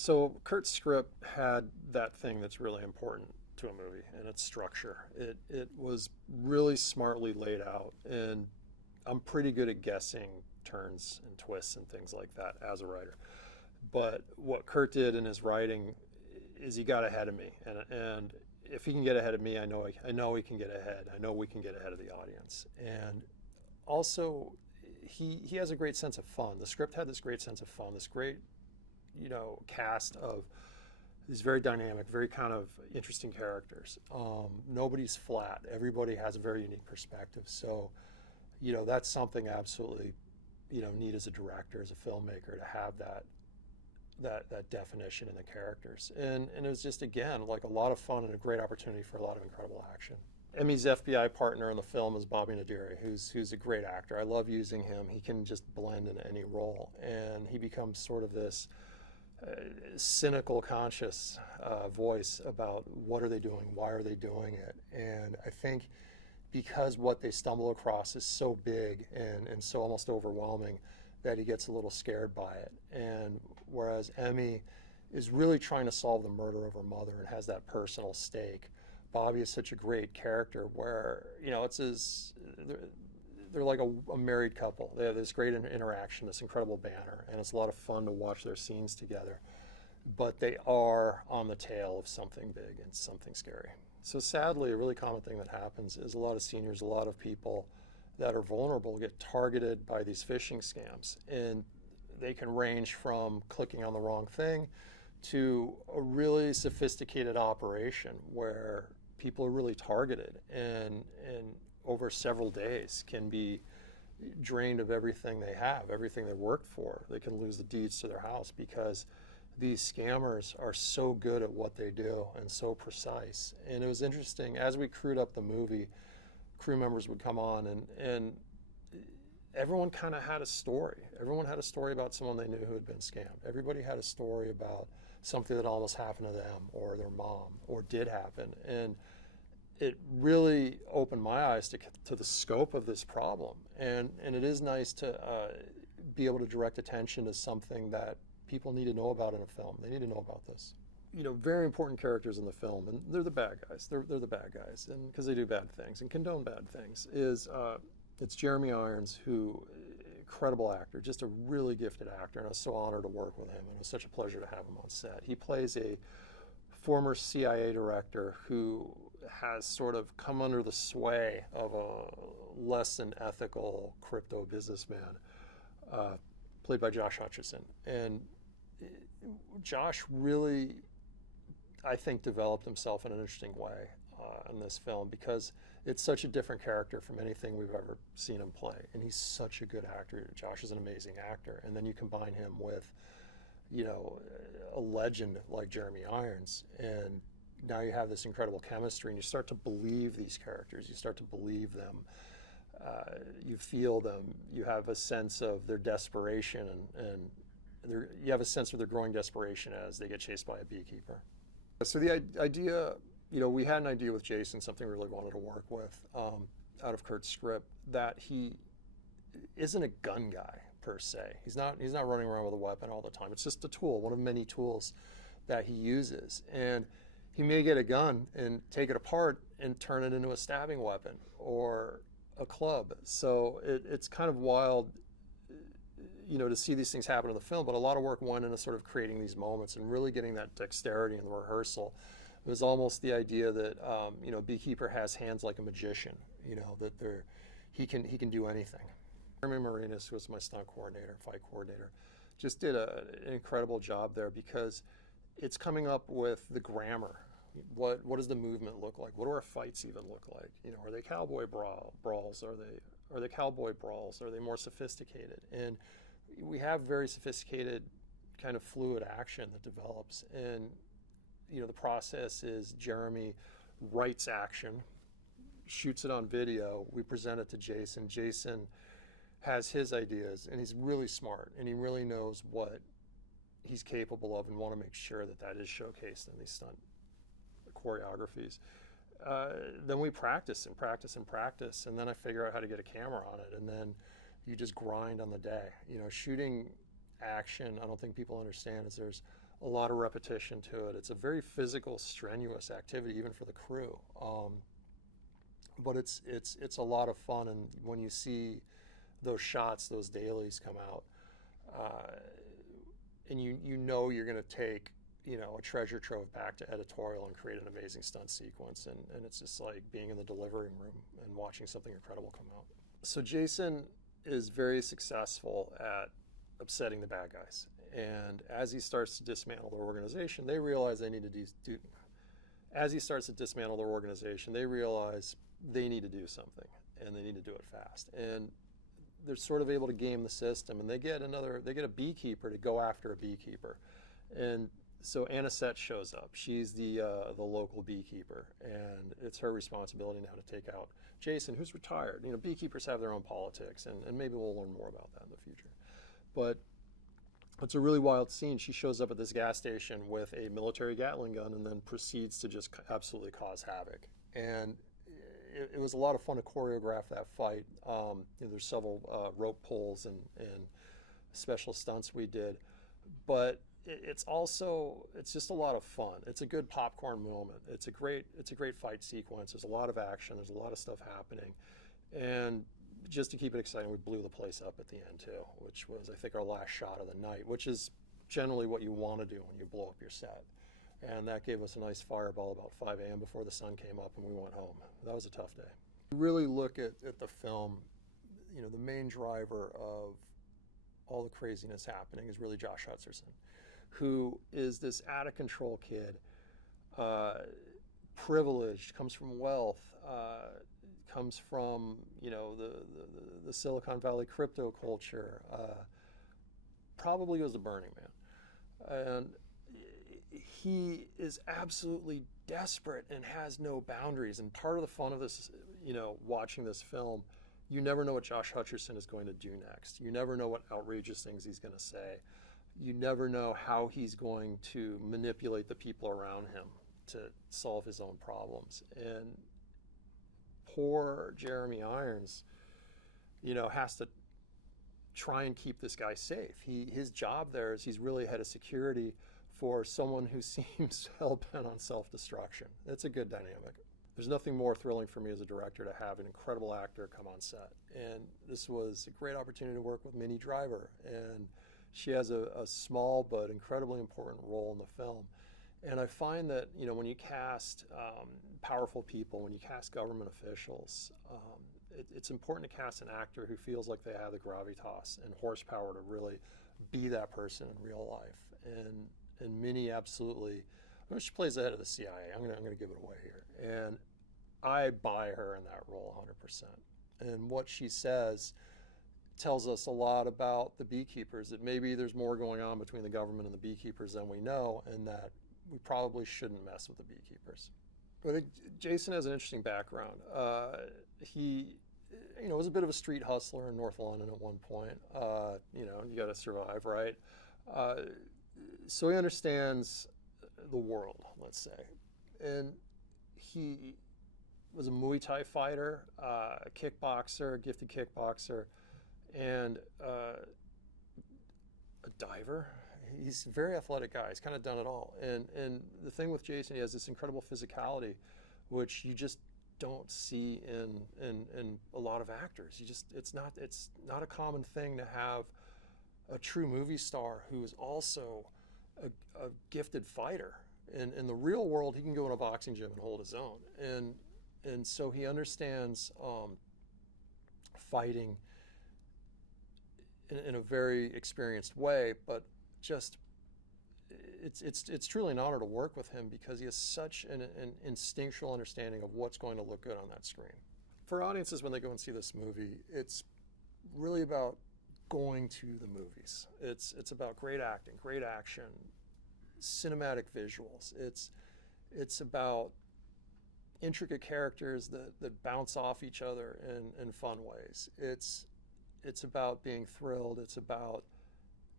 So Kurt's script had that thing that's really important to a movie, and its structure. It was really smartly laid out, and I'm pretty good at guessing turns and twists and things like that as a writer. But what Kurt did in his writing is he got ahead of me, and if he can get ahead of me, I know he can get ahead. I know we can get ahead of the audience, and also he has a great sense of fun. The script had this great sense of fun, this great cast of these very dynamic, very kind of interesting characters. Nobody's flat. Everybody has a very unique perspective. So, that's something absolutely, need as a director, as a filmmaker, to have that definition in the characters. And it was just, again, like a lot of fun and a great opportunity for a lot of incredible action. Emmy's FBI partner in the film is Bobby Naderi, who's a great actor. I love using him. He can just blend into any role, and he becomes sort of this cynical, conscious voice about what are they doing, why are they doing it. And I think because what they stumble across is so big and so almost overwhelming, that he gets a little scared by it. And whereas Emmy is really trying to solve the murder of her mother and has that personal stake, Bobby is such a great character where, they're like a married couple. They have this great interaction, this incredible banter, and it's a lot of fun to watch their scenes together. But they are on the tail of something big and something scary. So sadly, a really common thing that happens is a lot of seniors, a lot of people that are vulnerable get targeted by these phishing scams. And they can range from clicking on the wrong thing to a really sophisticated operation where people are really targeted and over several days can be drained of everything they have, everything they worked for. They can lose the deeds to their house because these scammers are so good at what they do and so precise. And it was interesting, as we crewed up the movie, crew members would come on and everyone kind of had a story. Everyone had a story about someone they knew who had been scammed. Everybody had a story about something that almost happened to them or their mom or did happen. And it really opened my eyes to the scope of this problem. And it is nice to be able to direct attention to something that people need to know about in a film. They need to know about this. Very important characters in the film, and they're the bad guys. They're the bad guys, and because they do bad things and condone bad things. It's Jeremy Irons, who, incredible actor, just a really gifted actor, and I was so honored to work with him, and it was such a pleasure to have him on set. He plays a former CIA director who has sort of come under the sway of a less than ethical crypto businessman, played by Josh Hutcherson. And Josh really, I think, developed himself in an interesting way in this film because it's such a different character from anything we've ever seen him play. And he's such a good actor. Josh is an amazing actor. And then you combine him with, a legend like Jeremy Irons, and now you have this incredible chemistry, and you start to believe these characters. You start to believe them. You feel them. You have a sense of their desperation, and you have a sense of their growing desperation as they get chased by a beekeeper. So the idea, we had an idea with Jason, something we really wanted to work with out of Kurt's script, that he isn't a gun guy per se. He's not running around with a weapon all the time. It's just a tool, one of many tools that he uses. And he may get a gun and take it apart and turn it into a stabbing weapon or a club. So it's kind of wild, to see these things happen in the film, but a lot of work went into sort of creating these moments and really getting that dexterity in the rehearsal. It was almost the idea that, Beekeeper has hands like a magician, that he can do anything. Jeremy Marinas, who was my stunt coordinator, fight coordinator, just did an incredible job there because it's coming up with the grammar. What does the movement look like? What do our fights even look like? Are they cowboy brawls? Are they cowboy brawls? Are they more sophisticated? And we have very sophisticated kind of fluid action that develops. And, the process is Jeremy writes action, shoots it on video. We present it to Jason. Jason has his ideas, and he's really smart, and he really knows what he's capable of and want to make sure that is showcased in these stunt choreographies. Then we practice and practice and practice, and then I figure out how to get a camera on it, and then you just grind on the day. Shooting action, I don't think people understand, is there's a lot of repetition to it. It's a very physical, strenuous activity, even for the crew. But it's a lot of fun, and when you see those shots, those dailies come out, and you know you're going to take a treasure trove back to editorial and create an amazing stunt sequence, and it's just like being in the delivery room and watching something incredible come out. So Jason is very successful at upsetting the bad guys, and as he starts to dismantle their organization, they realize they need to do. As he starts to dismantle their organization, they realize they need to do something, and they need to do it fast. And they're sort of able to game the system, and they get a beekeeper to go after a beekeeper, and so Anisette shows up. She's the local beekeeper, and it's her responsibility now to take out Jason, who's retired. Beekeepers have their own politics, and maybe we'll learn more about that in the future. But it's a really wild scene. She shows up at this gas station with a military Gatling gun and then proceeds to just absolutely cause havoc. And it was a lot of fun to choreograph that fight. There's several rope pulls and special stunts we did, but it's just a lot of fun. It's a good popcorn moment. It's a great fight sequence. There's a lot of action. There's a lot of stuff happening, and just to keep it exciting, we blew the place up at the end too, which was, I think, our last shot of the night, which is generally what you want to do when you blow up your set. And that gave us a nice fireball about 5 a.m. before the sun came up, and we went home. That was a tough day. Really look at the film, the main driver of all the craziness happening is really Josh Hutcherson, who is this out-of-control kid, privileged, comes from wealth, comes from the Silicon Valley crypto culture, probably was a Burning Man, and he is absolutely desperate and has no boundaries. And part of the fun of this, watching this film, you never know what Josh Hutcherson is going to do next. You never know what outrageous things he's going to say. You never know how he's going to manipulate the people around him to solve his own problems. And poor Jeremy Irons, has to try and keep this guy safe. His job there is he's really head of security for someone who seems hell-bent on self-destruction. It's a good dynamic. There's nothing more thrilling for me as a director to have an incredible actor come on set. And this was a great opportunity to work with Minnie Driver. And she has a small but incredibly important role in the film. And I find that, when you cast powerful people, when you cast government officials, it's important to cast an actor who feels like they have the gravitas and horsepower to really be that person in real life. And Minnie absolutely, she plays the head of the CIA. I'm gonna give it away here. And I buy her in that role 100%. And what she says tells us a lot about the beekeepers, that maybe there's more going on between the government and the beekeepers than we know, and that we probably shouldn't mess with the beekeepers. But Jason has an interesting background. He was a bit of a street hustler in North London at one point. You got to survive, right? So he understands the world, let's say. And he was a Muay Thai fighter, a kickboxer, gifted kickboxer, and a diver. He's a very athletic guy. He's kind of done it all. And the thing with Jason, he has this incredible physicality, which you just don't see in a lot of actors. It's not a common thing to have a true movie star who is also a gifted fighter. In the real world, he can go in a boxing gym and hold his own. And so he understands fighting in a very experienced way, but just it's truly an honor to work with him because he has such an instinctual understanding of what's going to look good on that screen. For audiences, when they go and see this movie, it's really about going to the movies. It's about great acting, great action, cinematic visuals. It's about intricate characters that bounce off each other in fun ways. It's about being thrilled. It's about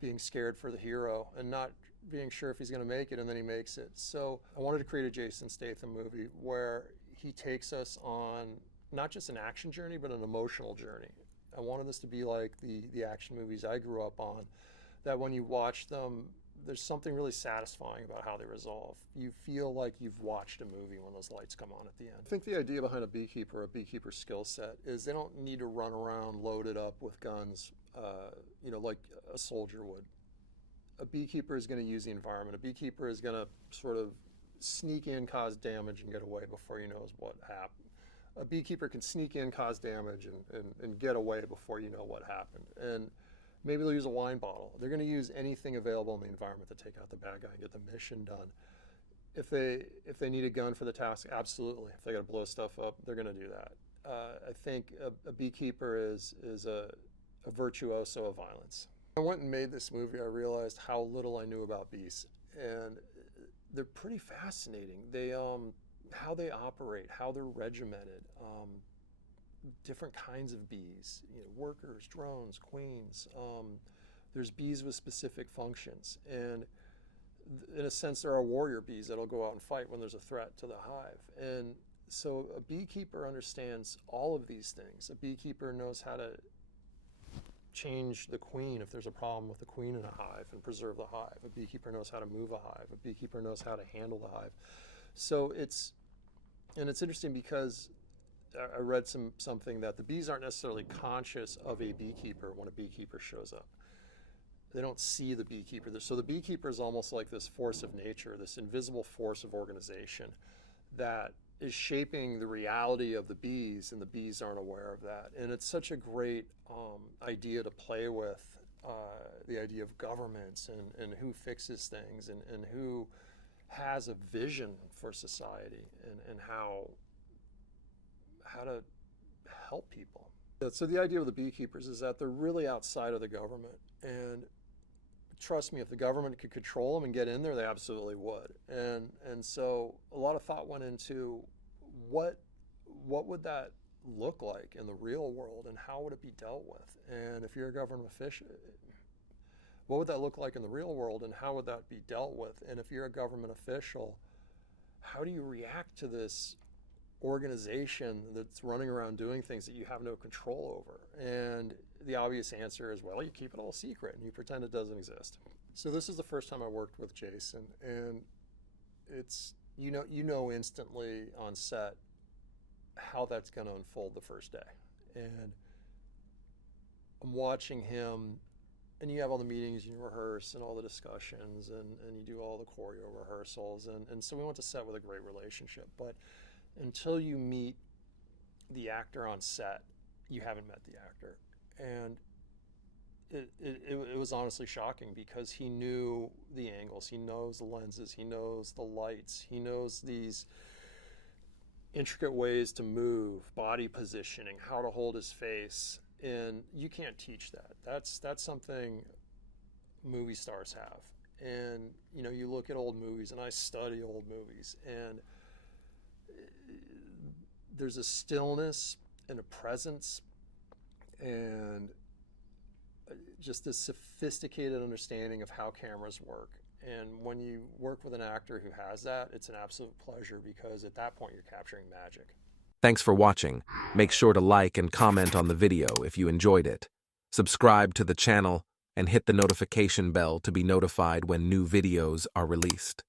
being scared for the hero and not being sure if he's going to make it, and then he makes it. So I wanted to create a Jason Statham movie where he takes us on not just an action journey, but an emotional journey. I wanted this to be like the action movies I grew up on, that when you watch them, there's something really satisfying about how they resolve. You feel like you've watched a movie when those lights come on at the end. I think the idea behind a beekeeper skill set, is they don't need to run around loaded up with guns, like a soldier would. A beekeeper is going to use the environment. A beekeeper is going to sort of sneak in, cause damage, and get away before you know what happened. A beekeeper can sneak in, cause damage, and get away before you know what happened. And maybe they'll use a wine bottle. They're going to use anything available in the environment to take out the bad guy and get the mission done. If they need a gun for the task, absolutely. If they got to blow stuff up, they're going to do that. I think a beekeeper is a virtuoso of violence. I went and made this movie, I realized how little I knew about bees, and they're pretty fascinating. They how they operate, how they're regimented, different kinds of bees, workers, drones, queens. There's bees with specific functions, and in a sense there are warrior bees that'll go out and fight when there's a threat to the hive. And so a beekeeper understands all of these things. A beekeeper knows how to change the queen if there's a problem with the queen in a hive and preserve the hive. A beekeeper knows how to move a hive. A beekeeper knows how to handle the hive. So it's interesting because I read something that the bees aren't necessarily conscious of a beekeeper when a beekeeper shows up. They don't see the beekeeper. So the beekeeper is almost like this force of nature, this invisible force of organization that is shaping the reality of the bees, and the bees aren't aware of that. And it's such a great idea to play with, the idea of governments and who fixes things and who has a vision for society and how to help people. So the idea of the beekeepers is that they're really outside of the government, and trust me, if the government could control them and get in there, they absolutely would. And so a lot of thought went into what would that look like in the real world, and how would it be dealt with? And if you're a government official, what would that look like in the real world, and how would that be dealt with? And if you're a government official, how do you react to this organization that's running around doing things that you have no control over? And the obvious answer is, well, you keep it all secret and you pretend it doesn't exist. So this is the first time I worked with Jason, and it's you know instantly on set how that's going to unfold the first day. And I'm watching him, and you have all the meetings, you rehearse and all the discussions, and you do all the choreo rehearsals, and so we went to set with a great relationship. But until you meet the actor on set, you haven't met the actor. And it was honestly shocking, because he knew the angles, he knows the lenses, he knows the lights, he knows these intricate ways to move, body positioning, how to hold his face, and you can't teach that. That's something movie stars have. And you look at old movies, and I study old movies, and there's a stillness and a presence and just this sophisticated understanding of how cameras work. And when you work with an actor who has that, it's an absolute pleasure, because at that point you're capturing magic. Thanks for watching. Make sure to like and comment on the video if you enjoyed it. Subscribe to the channel and hit the notification bell to be notified when new videos are released.